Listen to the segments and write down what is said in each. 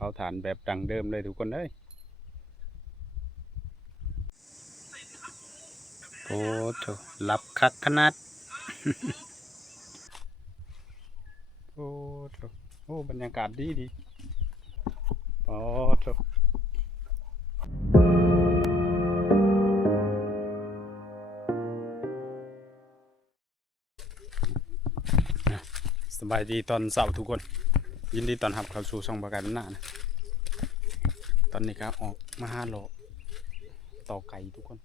ผาถ่านแบบดั้งเดิมเลยทุกคนเอ้ยโอ้โถหลับคักขนาด โอ้โถโอ้บรรยากาศดีดีโอ้โถสบายดีตอนเสาร์ทุกคนยินดีต้อนรับเข้าสู่ช่องประกายบรรณานะตอนนี้ครับออกมาหาโลต่อไก่ทุกคน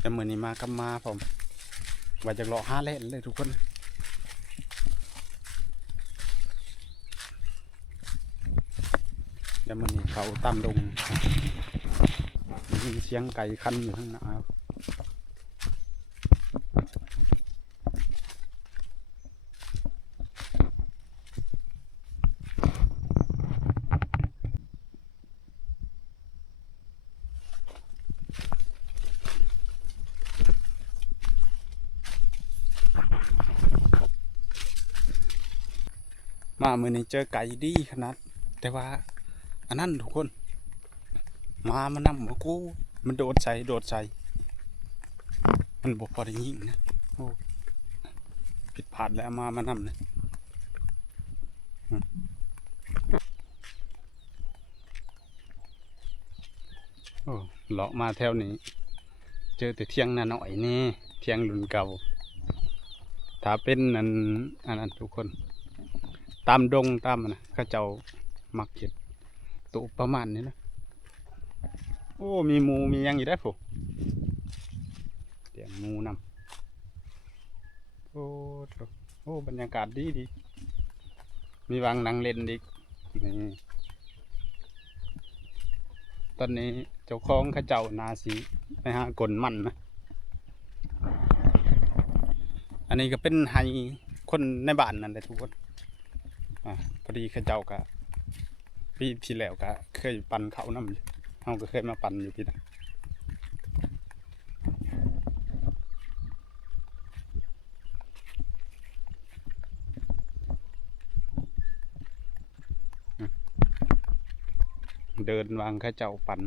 แต่เมื่อนี้มากับมาผมว่าจะเลาะ5 เล่นเลยทุกคนแต่เมื่อนี้เขาตามดงมีเสียงไก่คันอยู่ข้างหน้ามาเมื่อนี้เจอไก่ดีขนาดแต่ว่าอันนั้นทุกคนมันนำมากูมันโดดใส่มันบอกพอได้ยิงนะโอ้ผิดพลาดแล้วมานำนะโอ้เลาะมาแถวนี้เจอแต่เที่ยงนาหน่อยนี่เที่ยงรุ่นเก่าถ้าเป็นอันนั้นทุกคนตามดงตามนะข้าเจ้ามักเก็บตัวประมาณนี้นะโอ้มีหมูมียังอยู่ได้ผมเตียงหมูนำโอ้โอ้บรรยากาศดีดีมีวางนั่งเล่นอีกนี่ตอนนี้เจ้าของข้าเจ้านาสีไปหากลมันนะอันนี้ก็เป็นไฮคนในบ้านนั่นแหละทุกคนพอดีข้าเจ้าก็ปีที่แล้วก็เคยปั่นเขาน้ำอยู่เขาก็เคยมาปั่นอยู่พี่นะเดินวางข้าเจ้าปั่น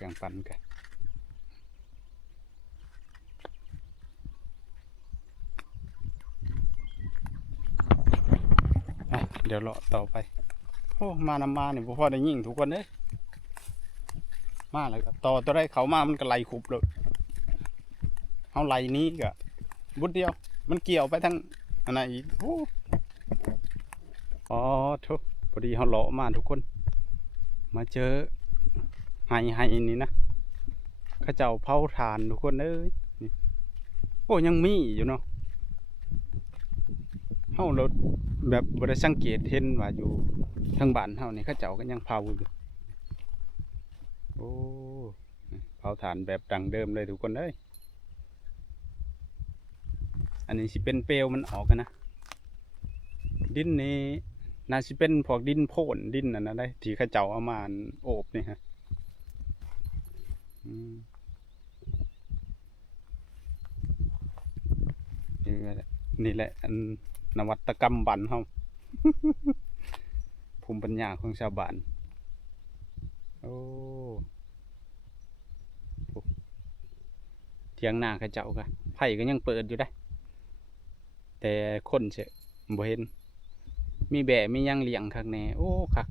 กลางปั่นกันเดี๋ยวเลาะต่อไปโอ้มานำมาเนี่ยพอได้ยิ่งทุกคนเลยมาเลยต่อตัวได้เขามามันก็ไล่ขุบเลยเอาไล่นี้ก็บุดเดียวมันเกี่ยวไปทั้งอันไหนอีกอ๋อทุกพอดีเขาเลาะมาทุกคนมาเจอไฮนี่นะข้าเจ้าเผาถ่านทุกคนเอ้ยโอ้ยังมีอยู่เนาะเฮาเราแบบบริสังเกตเห็นว่าอยู่ทางบ้านเฮานี่ข้าเจ้าก็ยังเผาอยู่โอ้เผาถ่านแบบดั้งเดิมเลยทุกคนเอ้ยอันนี้สิเป็นเปลวมันออกกันนะดินนี้น่าสิเป็นพวกดินโพ่นดินนั่นนะได้ที่ข้าเจ้าเอามาโอบนี่ฮะนี่แหละอันนวัตกรรมบ้านเฮาภูมิปัญญาของชาวบ้านโอ้เทียงนาข้าเจ้าก็ไผ่ก็ยังเปิดอยู่ได้แต่คนเฉยบ่เห็นมีแบะมียังเลี้ยงคักแน่โอ้คัก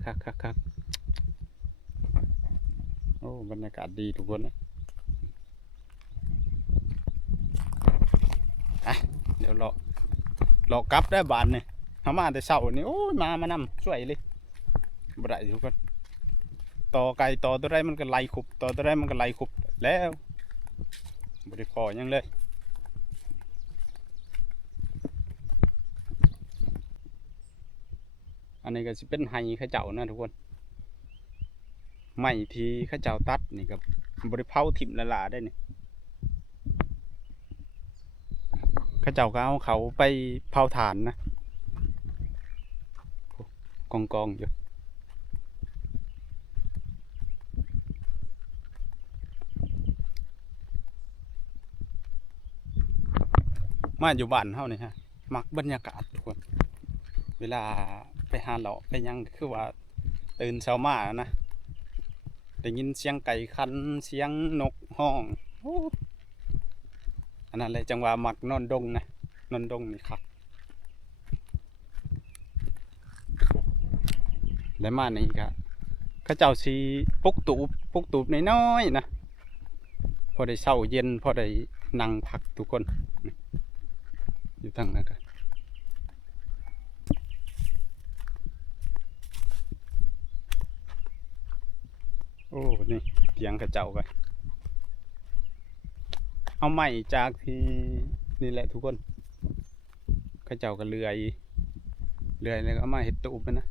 โอ้บรรยากาศดีทุกคนนะเดี๋ยวรอกลับได้บานเนี่ยทำมาแต่เช้านี่โอ้ยมานำช่วยเลยบ่ได้ทุกคนต่อไก่ต่อตัวไรมันก็ไล่ขุบต่อตัวไรมันก็ไล่ขุบแล้วบ่ได้พอยังเลยอันนี้ก็จะเป็นไฮข้าเจ้านะทุกคนไม้ที่ข้าเจ้าตัดนี่กับบริเผาถิ่มละลาได้นี่ข้าเจ้าก็เอาเขาไปเผาถ่านนะกองอยู่ มาอยู่บ้านเฮานี่ฮะมักบรรยากาศทุกคนเวลาไปหาเลาะไปยังคือว่าตื่นเช้ามานะได้ยินเสียงไก่คันเสียงนกห้องโอ้อันนั้นเลยจังหวะมักนอนดงนะนอนดงนี่ครับแล้วมานี่ก็เขาเจ้าสีปุกตูบน้อยๆนะพอได้เช้าเย็นพอได้นั่งพักทุกคนอยู่ทางนั้นก็โอ้นี่เตียงเขาเจ้ากันเอาใหม่จากที่นี่แหละทุกคนเขาเจ้าก็เลื่อยแล้วก็เอามาเห็ดตูบไปนะ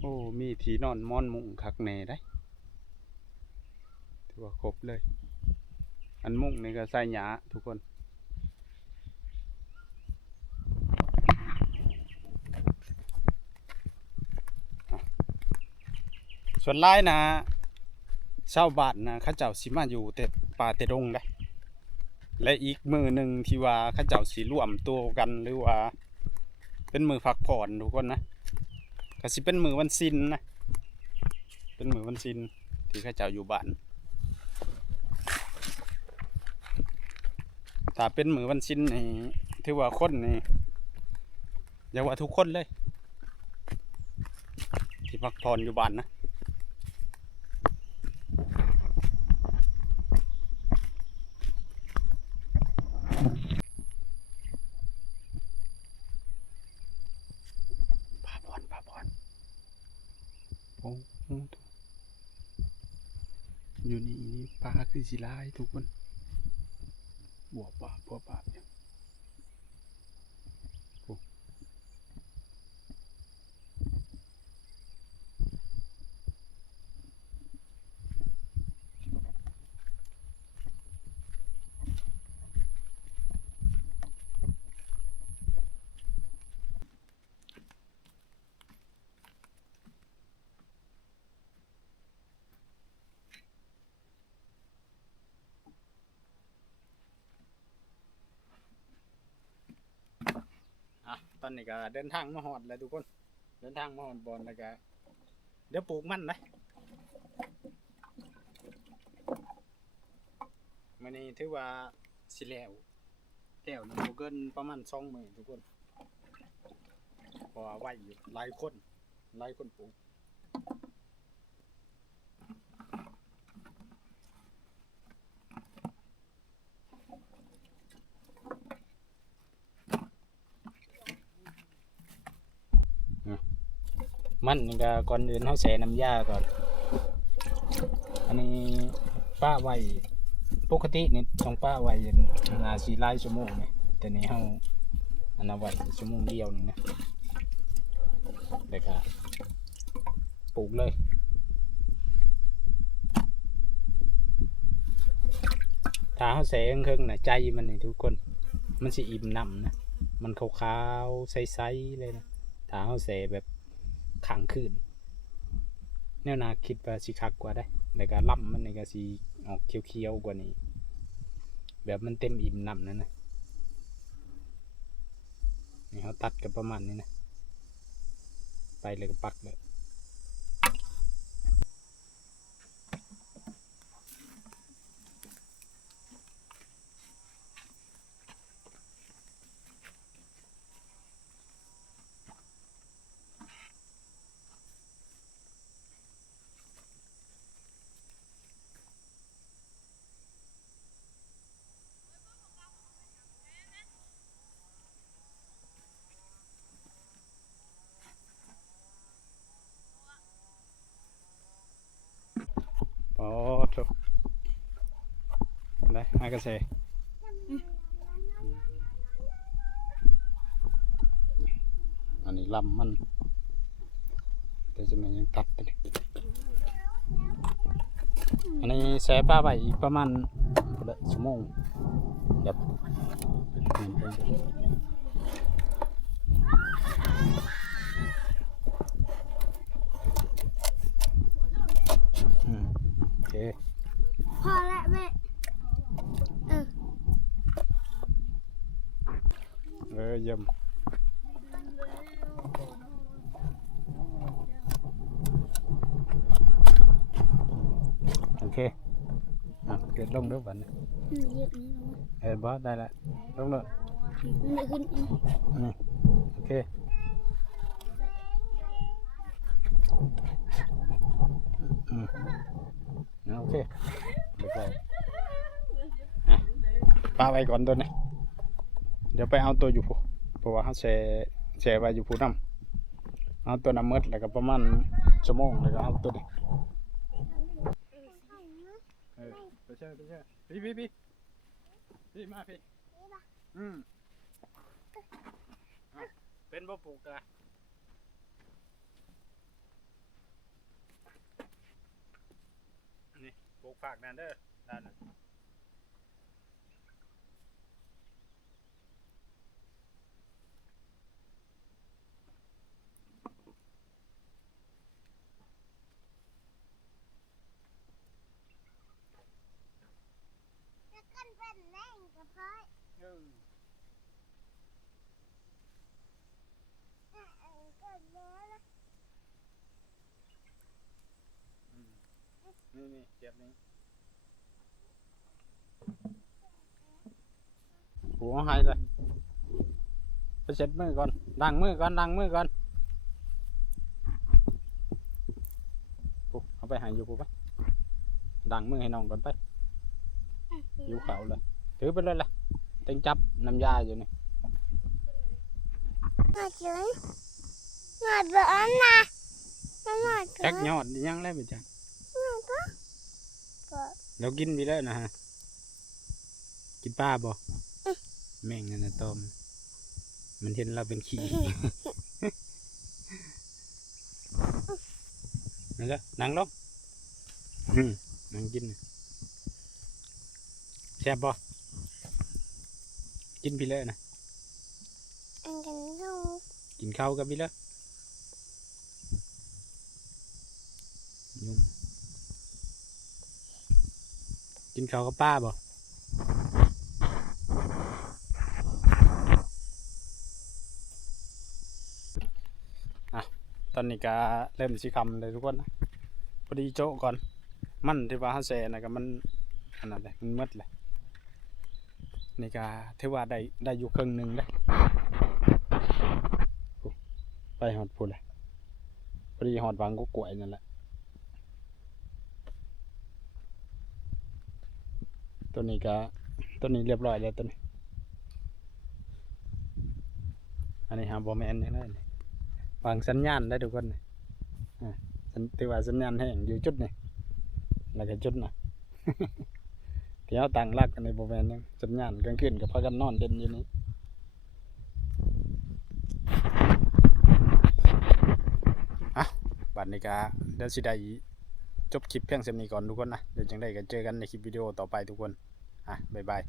โอ้มีที่นอนมอนมุ้งคักแน่ได้ถือว่าครบเลยอันมุ้งนี่ก็ใส่หยาทุกคนส่วนไล่นะชาวบ้านนะเข้าเจ้าสิมาอยู่แต่ป่าแต่ดงได้และอีกมือหนึ่งที่ว่าเข้าเจ้าสิร่วมตัวกันหรือว่าเป็นมือพักผ่อนทุกคนนะก็สิเป็นมือวันศิลนะเป็นมือวันศิลที่เข้าเจ้าอยู่บ้านถ้าเป็นมือวันศิลนี่ถือว่าคนนี่อย่าว่าทุกคนเลยที่พักผ่อนอยู่บ้านนะโอ้อยู่นี่ปลาคือสิลายทุกคนบวบบาบเนี่ยตอนนี้ก็เดินทางมาหอดแล้วทุกคนเดินทางมาหอดบอลแล้วก็เดี๋ยวปลูกมันนะมันนี่ถือว่าสิแล้วนะโมเกินประมาณ2 มื้อทุกคนเพราะว่าไหวอยู่หลายคนปลูกมันนี่ก็ก่อนอื่นเขาใส่น้ำยาก่อนอันนี้ป้าไว้ปกตินี่ต้องป้าไว้นาสีไล่ชั่วโมงนี่แต่นี้เขาอันนั้นไว้ชั่วโมงเดียวนี่นะเด็กปลูกเลยถ้าเขาใส่เครื่องนะใจมันนี่ทุกคนมันสิอิ่มน้ำนะมันขาวๆใสๆเลยนะถ้าเขาใส่แบบขังคืนแนวนาคิดว่าสิคักกว่าได้แต่ก็ล่ำมันนี่ก็สิออกเขียวๆกว่านี้แบบมันเต็มอิ่มน้ำนั่นนะนี่เขาตัดกันประมาณนี้นะไปเลยก็ปักเลยโอ้โหได้ให้กระเซอันนี้ลำมันแต่จะมันยังตัดไปเลยอันนี้แช่ป้าไปอีกประมาณ1 ชั่วโมงเดี๋ยว เค พอแล้วแม่เยี่ยมโอเคเกิดลงด้วยวันนี้ เหยียบนี้นะ บอสได้ละลงเลย มันขึ้นอีก นี่โอเคโอเคเรียบร้อยปลาไว้ก่อนตัวนี้เดี๋ยวไปเอาตัวอยู่ผู้เพราะว่าเขาแช่ไว้อยู่ผู้น้ำเอาตัวน้ำมืดแล้วก็ประมาณชั่วโมงแล้วก็เอาตัวนี้ไปเชื่อพี่มาพี่เป็นบ่ปลูกอะนี่ปลูกฝากนั่นเด้อด้านนั้นกันเป็นแรงกับพ่อยนี่เจ็บนี่หัวหายเลยไปเช็ดมือก่อนล้างมือก่อนเอาไปหายอยู่ปุ๊บไปล้างมือให้น้องก่อนไปอยู่เขาเลยถือไปเลยล่ะเต็งจับน้ำยาอยู่นี่ มาเฉยมาเดินนะมาเฉ จัก ย ยอดยังแล้วไปจัก ก็ เรากินไปแล้วนะฮะกินป้าบ่แม่งนั่นนะต้มมันเห็นเราเป็นขี้ นั่นแหละนั่งลงนั่งกินแซ่บบ่กินไปเลยนะ อันกันเท่า กินข้าวกับไปเลยยุ่งกินข้าวกับป้าบ่ตอนนี้ก็เริ่มสิคำเลยทุกคนนะพอดีโจ๊กก่อนมันที่ว่าเขาแซ่นะก็มันขนาดเลยมันมืดเลยนี่ก็ถือว่าได้อยู่ครึ่งหนึ่งเลยไปหอดพูดเลยพอดีหอดวางก็กล้วยนั่นแหละตัวนี้เรียบร้อยแล้วตัวนี้อันนี้หาบอแมนยังได้วางสัญญาณได้ทุกคนนี่ถือว่าสัญญาณแห้งอยู่จุดนี่แล้วก็จุดน่ะ ที่เอาต่างรักกันในบอแมนยังสัญญาณกลางคืนกับพากันนอนเด่นอยู่นี่บัดนี้ก็เดี๋ยวสิได้จบคลิปเพียงเท่านี้ก่อนทุกคนนะเดี๋ยวจังได้กันเจอกันในคลิปวิดีโอต่อไปทุกคนบ๊ายบาย